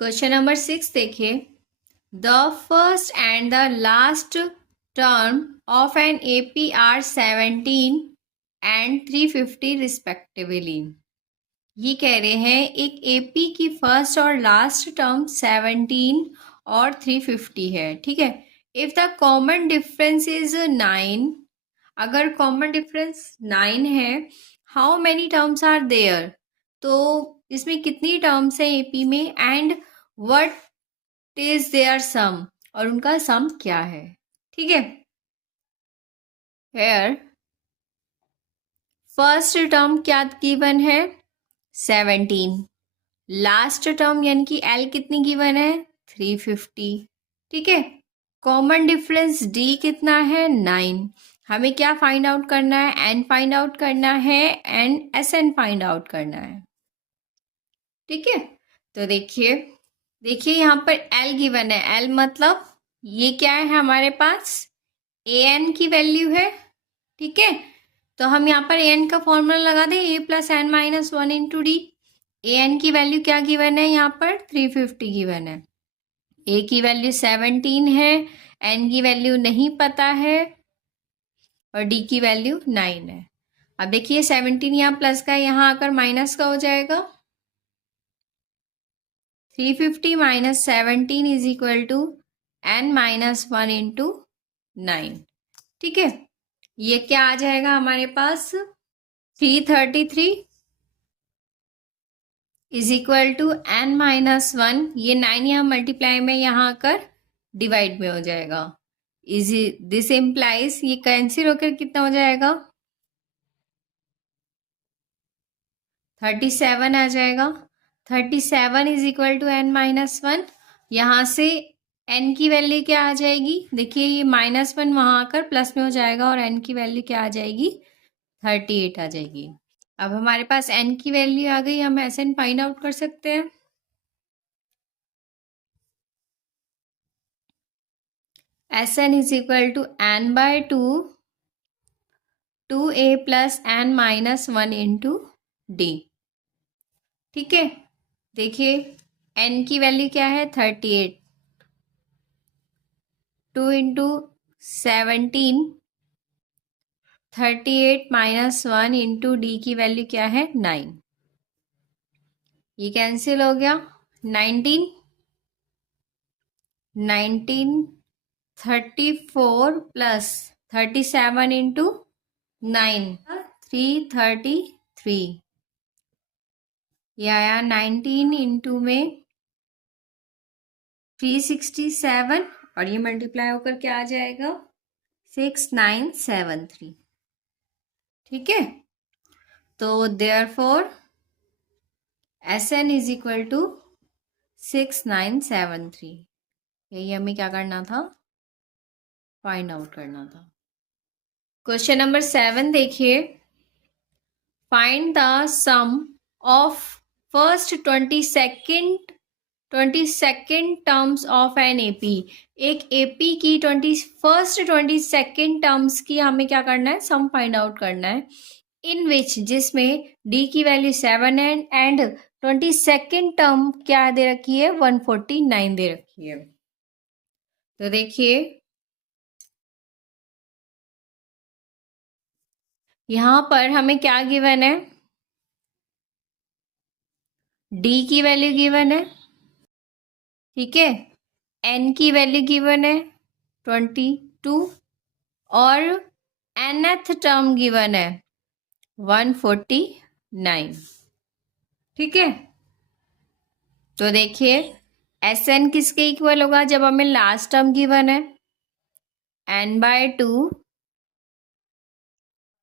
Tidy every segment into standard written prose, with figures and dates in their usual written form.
Question number 6 देखिए, the first and the last term of an AP are 17 and 350 respectively. ये कह रहे हैं एक एपी की फर्स्ट और लास्ट टर्म 17 और 350 है, ठीक है। If the common difference is 9, अगर कॉमन डिफरेंस 9 है, how many terms are there, तो इसमें कितनी टर्म्स है एपी में, and what is their sum, और उनका सम क्या है, ठीक है। हेयर फर्स्ट टर्म क्या गिवन है 17, लास्ट टर्म यानी कि एल कितनी गिवन है 350, ठीक है। कॉमन डिफरेंस डी कितना है 9, हमें क्या फाइंड आउट करना है, एन फाइंड आउट करना है and S n find out करना है, ठीक है। तो देखिए देखिए यहाँ पर एल गिवन है, एल मतलब ये क्या है हमारे पास ए एन की वैल्यू है, ठीक है। तो हम यहाँ पर ए एन का फॉर्मूला लगा दें, a plus n minus 1 into d. A n की वैल्यू क्या गिवन है यहाँ पर 350 गिवन है, ए की वैल्यू 17 है, एन की वैल्यू नहीं पता है और डी की वैल्यू 9 है। अब देखिए 17 यहाँ प्लस का है, यहाँ आकर माइनस का हो जाएगा, 350 minus 17 is equal to n minus 1 into 9, ठीक है। ये क्या आ जाएगा हमारे पास 333 is equal to n minus 1, ये 9 यहाँ मल्टीप्लाई में यहाँ आकर डिवाइड में हो जाएगा, इज दिस इम्प्लाइज ये कैंसिल होकर कितना हो जाएगा 37 आ जाएगा। 37 is equal to n minus 1, यहाँ से एन की वैल्यू क्या आ जाएगी, देखिए ये -1 वहाँ आकर प्लस में हो जाएगा और एन की वैल्यू क्या आ जाएगी 38 आ जाएगी। अब हमारे पास एन की वैल्यू आ गई, हम एस एन फाइंड आउट कर सकते हैं। S n is equal to n by 2a plus n minus 1 into d, ठीक है। देखिए एन की वैल्यू क्या है 38, 2 इंटू 17, 38 माइनस 1 इंटू डी की वैल्यू क्या है 9, ये कैंसिल हो गया, 19 34 प्लस 37 इंटू 9 333, ये आया 19 इंटू में 367 और ये मल्टीप्लाई होकर क्या आ जाएगा 6973, ठीक है। तो therefore S n is equal to 6973, यही हमें क्या करना था फाइंड आउट करना था। क्वेश्चन नंबर 7 देखिए, find the sum of first 22nd terms of an AP. एक एपी की 22nd टर्म्स की हमें क्या करना है सम फाइंड आउट करना है, इन विच जिसमें डी की वैल्यू 7 है एंड 22nd टर्म क्या दे रखी है 149 दे रखी है। तो देखिए यहां पर हमें क्या गिवन है, डी की वैल्यू गिवन है, ठीक है, एन की वैल्यू गिवन है 22 और nth टर्म गिवन है 149, ठीक है। तो देखिए एस एन किसके इक्वल होगा, जब हमें लास्ट टर्म गिवन है n by 2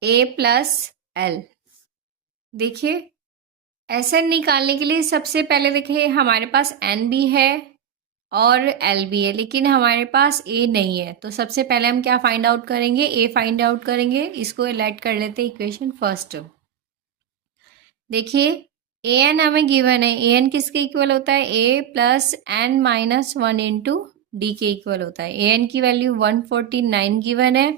a plus l. देखिए एस एन निकालने के लिए सबसे पहले देखिए हमारे पास n भी है और एल भी है, लेकिन हमारे पास ए नहीं है, तो सबसे पहले हम क्या फाइंड आउट करेंगे, ए फाइंड आउट करेंगे। इसको एलाइट कर लेते हैं इक्वेशन फर्स्ट। देखिए ए एन हमें गिवन है, ए एन किसके इक्वल होता है a plus n minus 1 into d के इक्वल होता है। ए एन की वैल्यू 149 गिवन है,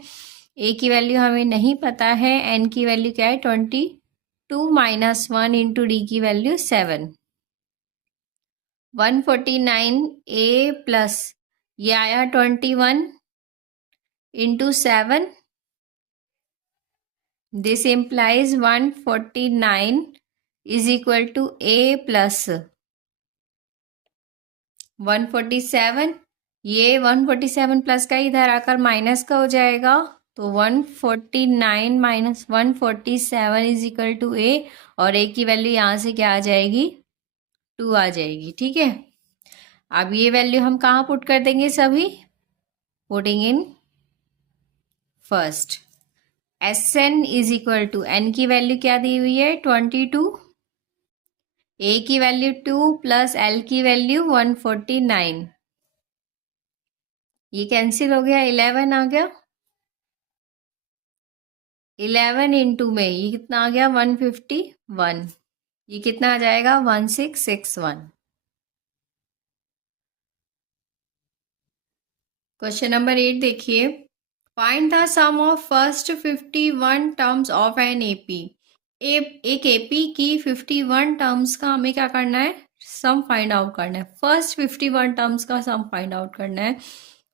ए की वैल्यू हमें नहीं पता है, एन की वैल्यू क्या है 22 माइनस 1 इंटू डी की वैल्यू 7। 149 ए प्लस ये आया 21 इंटू 7. This implies 149 is equal to a plus 147. ये 147 प्लस का इधर आकर माइनस का हो जाएगा, तो 149 माइनस 147 इज इक्वल टू ए, और ए की वैल्यू यहाँ से क्या आ जाएगी, 2 आ जाएगी. ठीक है, अब ये वैल्यू हम कहाँ पुट कर देंगे सभी, putting in first. S n is equal to, n की वैल्यू क्या दी हुई है 22, ए की वैल्यू 2 प्लस एल की वैल्यू 149. ये कैंसिल हो गया, 11 आ गया. 11 इंटू में ये कितना आ गया 151. ये कितना आ जाएगा 1661. क्वेश्चन नंबर 8 देखिए. Find the sum of first 51 terms of an AP. एक एपी की 51 टर्म्स का हमें क्या करना है, सम फाइंड आउट करना है. फर्स्ट 51 टर्म्स का सम फाइंड आउट करना है.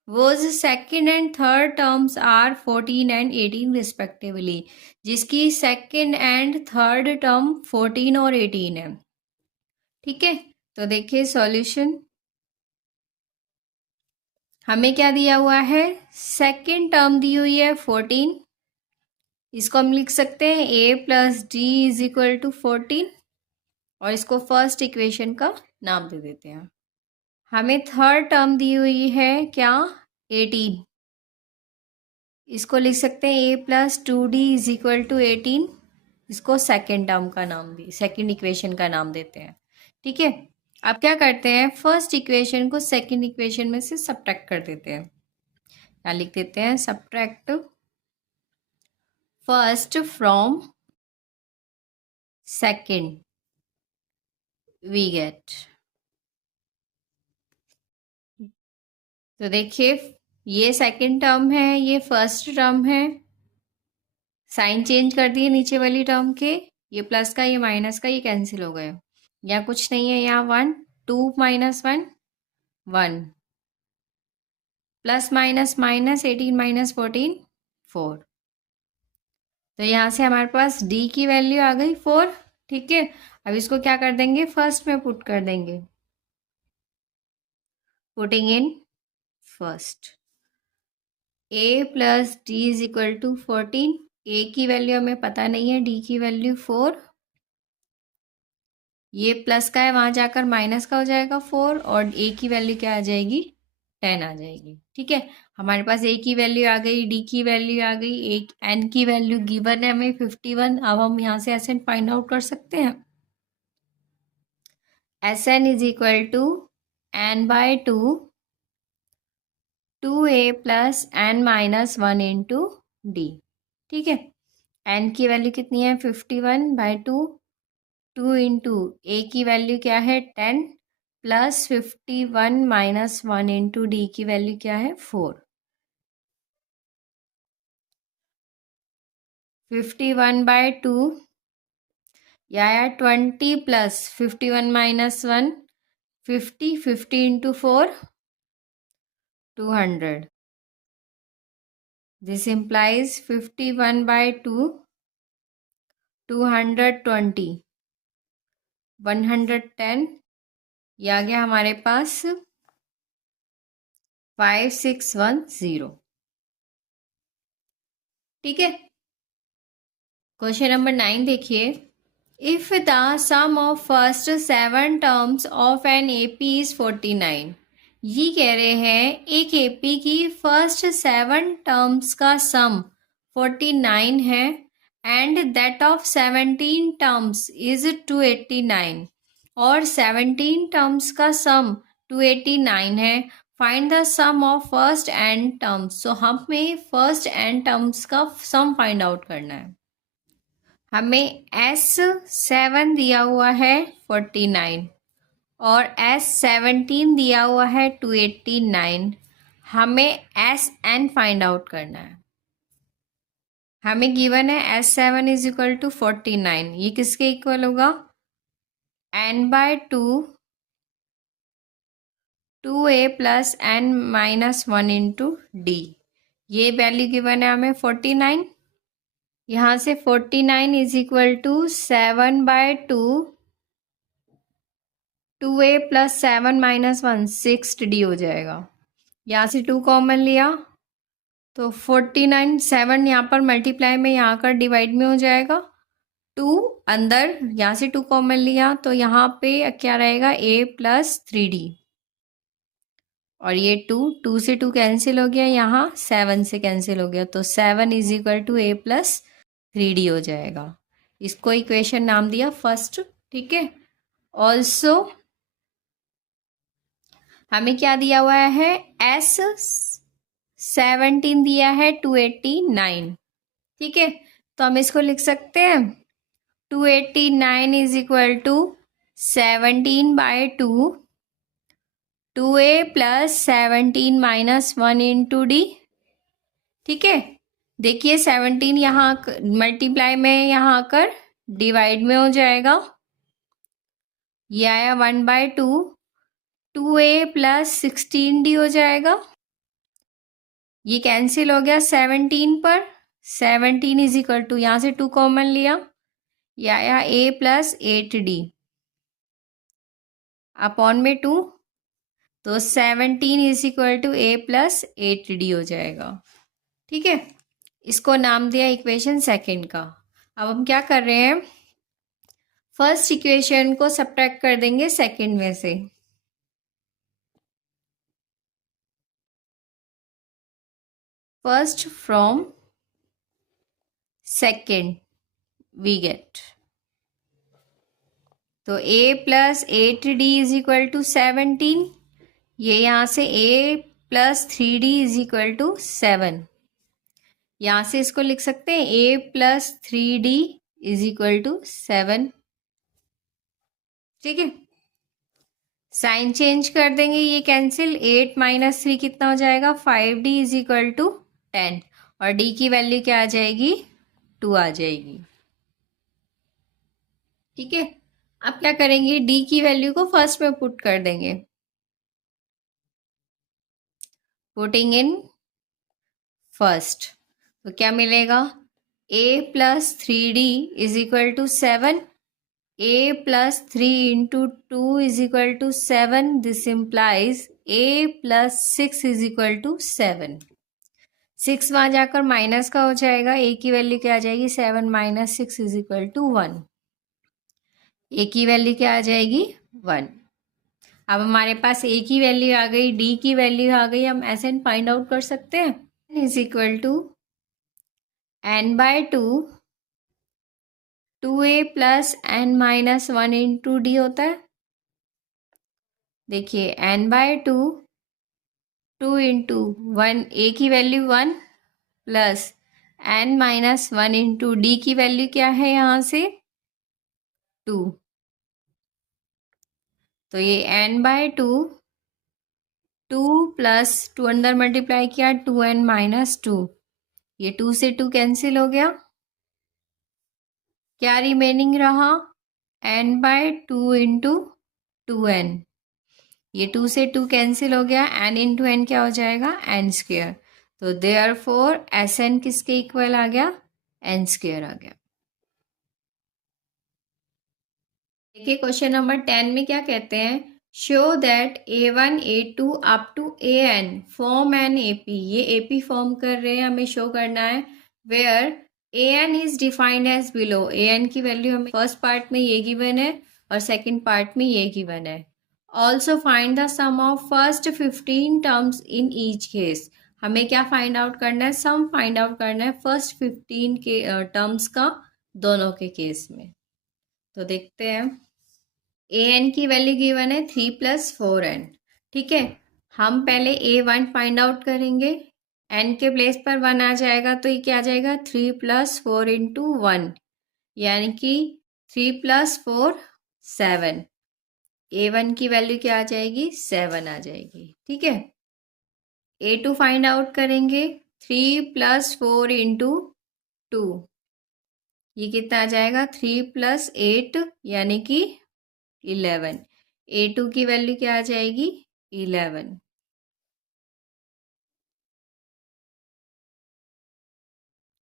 Whose second and third terms are 14 and 18 respectively. जिसकी सेकेंड एंड थर्ड टर्म 14 और 18 है. ठीक है, तो देखिए सॉल्यूशन. हमें क्या दिया हुआ है, सेकेंड टर्म दी हुई है 14. इसको हम लिख सकते हैं a plus d is equal to 14, और इसको फर्स्ट इक्वेशन का नाम दे देते हैं. हमें थर्ड टर्म दी हुई है क्या 18. इसको लिख सकते हैं a plus 2d is equal to 18. इसको सेकेंड टर्म का नाम दी, सेकेंड इक्वेशन का नाम देते हैं. ठीक है, अब क्या करते हैं, फर्स्ट इक्वेशन को सेकेंड इक्वेशन में से सब्ट्रैक्ट कर देते हैं. क्या लिख देते हैं, subtract first from second we get. तो देखिए ये सेकेंड टर्म है, ये फर्स्ट टर्म है. साइन चेंज कर दिए नीचे वाली टर्म के, ये प्लस का ये माइनस का ये कैंसिल हो गए. यहाँ कुछ नहीं है, यहाँ 1 2 minus 1 1 plus minus minus 18 minus 14 4. तो यहाँ से हमारे पास d की वैल्यू आ गई 4. ठीक है, अब इसको क्या कर देंगे, फर्स्ट में पुट कर देंगे. Putting in first, a plus d is equal to 14. a की वैल्यू हमें पता नहीं है, d की वैल्यू 4. ये प्लस का है, वहाँ जाकर माइनस का हो जाएगा 4, और a की वैल्यू क्या आ जाएगी 10 आ जाएगी. ठीक है, हमारे पास a की वैल्यू आ गई, d की वैल्यू आ गई, एक n की वैल्यू गिवन है हमें 51. अब हम यहाँ से एस एन फाइंड आउट कर सकते हैं. S n is equal to n by 2a plus n minus 1 into d. ठीक है, n की वैल्यू कितनी है 51 बाय 2 इंटू ए की वैल्यू क्या है 10 प्लस 51 माइनस 1 इंटू डी की वैल्यू क्या है 4. 51 बाय 2 या 20 plus 51 minus 1 50 50 into 4 200. This implies 51 by 2 220 110. ये आ गया हमारे पास 5610. ठीक है, क्वेश्चन नंबर 9 देखिए. If the sum of first 7 terms of an AP is 49. ये कह रहे हैं एक एपी की फर्स्ट 7 टर्म्स का सम 49 है, and that of 17 terms is 289, और 17 टर्म्स का सम 289 है. Find the sum of first n terms. So हमें फर्स्ट एन टर्म्स का सम फाइंड आउट करना है. हमें S7 दिया हुआ है 49, और S17 दिया हुआ है 289. हमें SN फाइंड आउट करना है. हमें गिवन है S7 इज इक्वल टू 49. ये किसके इक्वल होगा, n by 2 2a plus n minus 1 into d. ये वैल्यू गिवन है हमें 49। यहाँ से 49 is equal to 7/2 2a plus 7 minus 1 6d हो जाएगा। यहाँ से 2 कॉमन लिया तो 49 7 यहाँ पर मल्टीप्लाई में यहाँ कर डिवाइड में हो जाएगा। 2 अंदर यहाँ से 2 कॉमन लिया तो यहाँ पे क्या रहेगा a प्लस 3d और ये 2 से 2 कैंसिल हो गया, यहाँ 7 से कैंसिल हो गया तो 7 is equal to a plus 3d हो जाएगा। इसको इक्वेशन नाम दिया फर्स्ट। ठीक है, ऑल्सो हमें क्या दिया हुआ है S17 दिया है 289। ठीक है, तो हम इसको लिख सकते हैं 289 is equal to 17/2 2a plus 17 minus 1 into d. ठीक है, देखिए 17 यहाँ मल्टीप्लाई में यहाँ आकर डिवाइड में हो जाएगा। ये आया 1/2 2a प्लस 16d हो जाएगा। ये कैंसिल हो गया 17 पर। 17 इज इक्वल टू यहाँ से 2 कॉमन लिया, ये आया a प्लस 8d अपॉन में 2 तो 17 is equal to a plus 8d हो जाएगा। ठीक है, इसको नाम दिया इक्वेशन सेकंड का। अब हम क्या कर रहे हैं, फर्स्ट इक्वेशन को सब्ट्रैक्ट कर देंगे सेकंड में से। First from second we get, तो a plus 8d is equal to 17। ये यहाँ से a plus 3d is equal to 7। यहाँ से इसको लिख सकते हैं a plus 3d is equal to 7। ठीक है, साइन चेंज कर देंगे, ये कैंसिल। 8 माइनस 3 कितना हो जाएगा 5d इज इक्वल टू 10 और d की वैल्यू क्या आ जाएगी 2 आ जाएगी। ठीक है, अब क्या करेंगे d की वैल्यू को फर्स्ट में पुट कर देंगे। पुटिंग इन फर्स्ट तो क्या मिलेगा a plus 3d is equal to 7। a plus 3 into 2 is equal to 7। This implies a plus 6 is equal to 7। 6 वहां जाकर माइनस का हो जाएगा, a की वैल्यू क्या आ जाएगी 7 minus 6 is equal to 1। a की वैल्यू क्या आ जाएगी 1। अब हमारे पास a की वैल्यू आ गई, d की वैल्यू आ गई, हम SN फाइंड आउट कर सकते हैं। Is equal to n/2 2a plus n minus 1 into d होता है। देखिए n/2 2 इंटू 1, a की value 1 plus n minus 1 into d की वैल्यू क्या है यहाँ से 2। तो ये n/2 2 प्लस 2 अंदर मल्टीप्लाई किया 2n माइनस 2, ये 2 से 2 कैंसिल हो गया, क्या रिमेनिंग रहा n/2 इंटू 2n। ये 2 से 2 कैंसिल हो गया, n इंटू n क्या हो जाएगा n स्क्वेयर। तो देयरफॉर SN किसके इक्वल आ गया n स्क्वेयर आ गया। देखिए क्वेश्चन नंबर 10 में क्या कहते हैं, show that A1 A2 up to AN form an AP। ये AP फॉर्म कर रहे हैं, हमें शो करना है। Where AN is defined as below. AN की वैल्यू हमें फर्स्ट पार्ट में ये गिवन है और सेकंड पार्ट में ये गिवन है। Also find the sum of first 15 terms in each case. हमें क्या फाइंड आउट करना है, सम फाइंड आउट करना है फर्स्ट 15 के टर्म्स का दोनों के केस में। तो देखते हैं, an की वैल्यू गिवन है 3 प्लस 4n। ठीक है, हम पहले a1 फाइंड आउट करेंगे, n के प्लेस पर 1 आ जाएगा तो ये क्या आ जाएगा 3 प्लस 4 इंटू 1, यानी कि 3 प्लस 4 7। a1 की वैल्यू क्या आ जाएगी 7 आ जाएगी। ठीक है, a2 फाइंड आउट करेंगे 3 प्लस 4 इंटू 2, ये कितना आ जाएगा 3 प्लस 8 यानी कि 11। a2 की वैल्यू क्या आ जाएगी 11।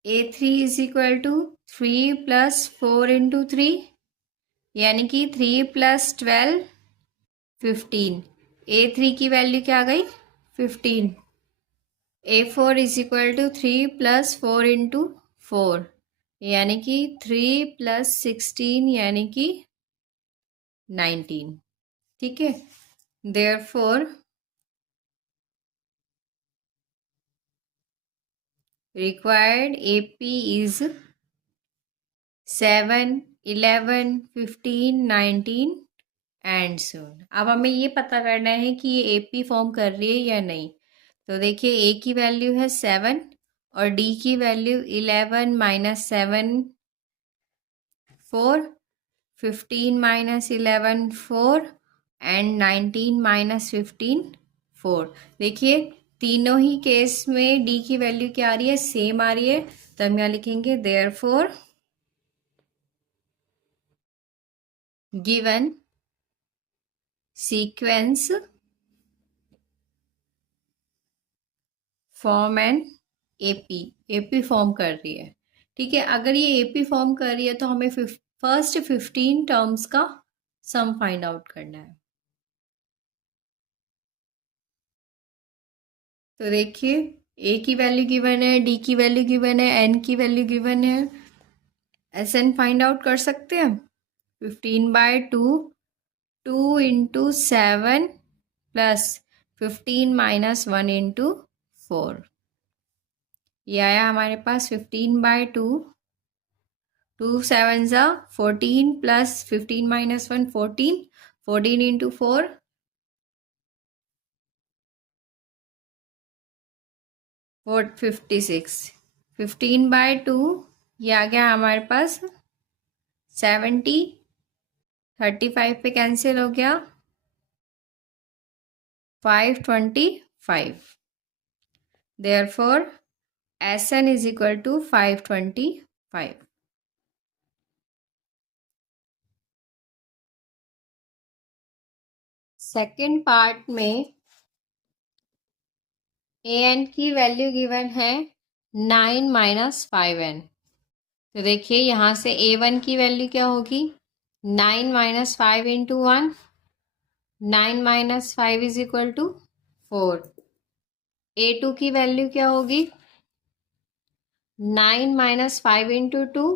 A3 is equal to 3 plus 4 into 3, यानी कि 3 प्लस 12 15। A3 की वैल्यू क्या आ गई? 15। A4 is equal to 3 plus 4 into 4, यानी कि 3 प्लस 16, यानी कि 19। ठीक है, therefore required AP is 7, 11, 15, 19 and so on. अब हमें ये पता करना है कि ये AP फॉर्म कर रही है या नहीं। तो देखिए, A की वैल्यू है 7 और D की value 11 minus 7 4, 15 minus 11 4 and 19 minus 15 4। देखिए, तीनों ही केस में D की वैल्यू क्या आ रही है? सेम आ रही है। तो हम यहाँ लिखेंगे therefore given sequence form an AP form कर रही है। ठीक है, अगर ये एपी फॉर्म कर रही है तो हमें फर्स्ट 15 टर्म्स का सम फाइंड आउट करना है। तो देखिए, ए की वैल्यू गिवन है, डी की वैल्यू गिवन है, एन की वैल्यू गिवन है। एस एन फाइंड आउट कर सकते हैं। 15/2 2 इंटू 7 प्लस 15 माइनस 1 इंटू 4। ये आया हमारे पास 15/2, 2 7 ज़ा 14 प्लस 15 माइनस 1 14, 14 इंटू 4 56। 15/2 ये आ गया हमारे पास 70, 35 पे कैंसिल हो गया 525। Therefore SN is equal to 525। Second part में AN की वैल्यू गिवन है 9 माइनस 5N। तो देखिए, यहाँ से A1 की वैल्यू क्या होगी? 9 minus 5 into 1, 9 minus 5 is equal to 4। A2 की वैल्यू क्या होगी? 9 माइनस 5 इंटू 2,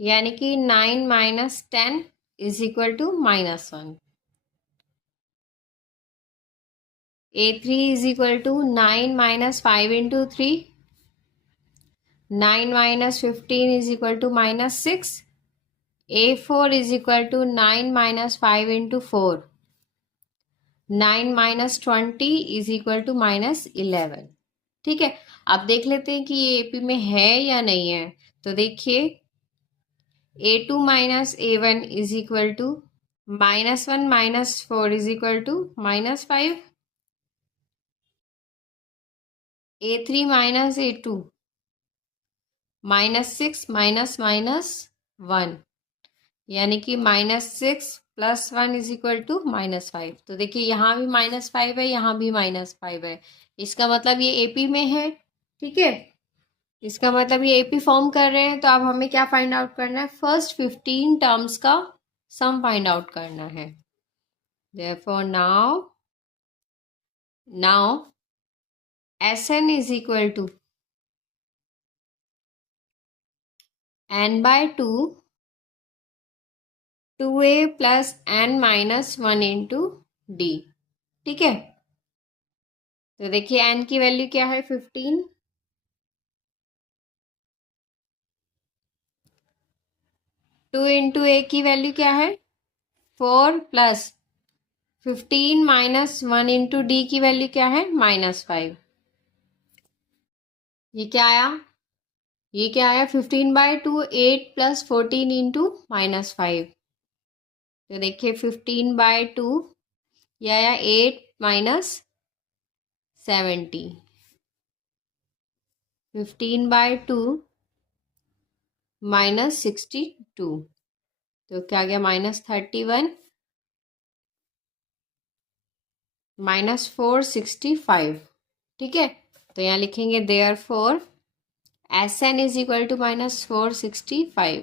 यानी कि 9 minus 10 is equal to -1। A3 is equal to 9 minus 5 into 3, 9 minus 15 is equal to -6। A4 is equal to 9 minus 5 into 4, 9 minus 20 is equal to -11। ठीक है, अब देख लेते हैं कि ये एपी में है या नहीं है। तो देखिए, A2 minus A1 is equal to -1 minus 4 is equal to -5। A3 minus A2 -6 minus -1, यानी कि -6 प्लस 1 इज इक्वल टू -5। तो देखिए, यहाँ भी -5 है, यहाँ भी -5 है। इसका मतलब ये एपी में है। ठीक है, इसका मतलब ये एपी फॉर्म कर रहे हैं। तो अब हमें क्या फाइंड आउट करना है? फर्स्ट 15 टर्म्स का सम फाइंड आउट करना है। therefore now Sn is equal to n/2 2a plus n minus 1 into d. ठीक है, तो देखिए n की वैल्यू क्या है? 15। 2 इंटू ए की वैल्यू क्या है? 4 प्लस 15 माइनस 1 इंटू डी की वैल्यू क्या है? -5। ये क्या आया? ये क्या आया? 15/2 8 प्लस 14 इंटू -5। तो देखिए, 15/2 ये आया 8 माइनस 70। 15/2 -62, तो क्या गया? -31। -465, ठीक है। तो यहाँ लिखेंगे therefore Sn is equal to -465।